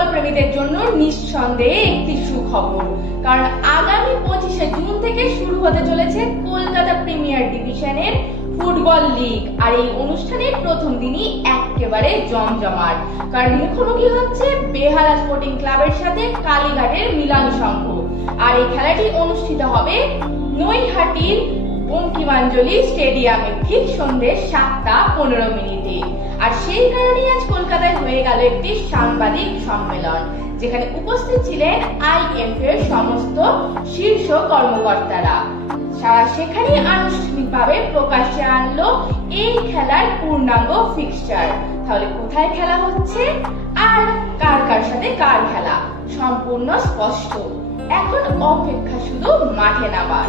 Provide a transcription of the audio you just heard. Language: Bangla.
ফুটবল প্রেমীদের জন্য নিঃসন্দেহে একটি সুখবর, কারণ আগামী 25শে জুন থেকে শুরু হতে চলেছে কলকাতা প্রিমিয়ার ডিভিশনের ফুটবল লিগ। আর এই অনুষ্ঠানের প্রথম দিনই একেবারে জমজমাট, কারণ মুখোমুখি হচ্ছে বেহালা স্পোর্টিং ক্লাবের সাথে কালীঘাটের মিলন সংঘ। আর এই খেলাটি অনুষ্ঠিত হবে নৈহাটির বঙ্কিমাঞ্জলি স্টেডিয়ামে ঠিক সন্ধ্যে 7:15। আর সেই কারণেই আজ কলকাতায় হয়ে গেল একটি সাংবাদিক সম্মেলন, যেখানে উপস্থিত ছিলেন IMF এর সমস্ত শীর্ষ কর্মকর্তারা। সেখানে আনুষ্ঠানিকভাবে প্রকাশ্যে আনলো এই খেলার পূর্ণাঙ্গ ফিক্সচার। তাহলে কোথায় খেলা হচ্ছে আর কার কার সাথে কার খেলা সম্পূর্ণ স্পষ্ট। এখন অপেক্ষা শুধু মাঠে নামার।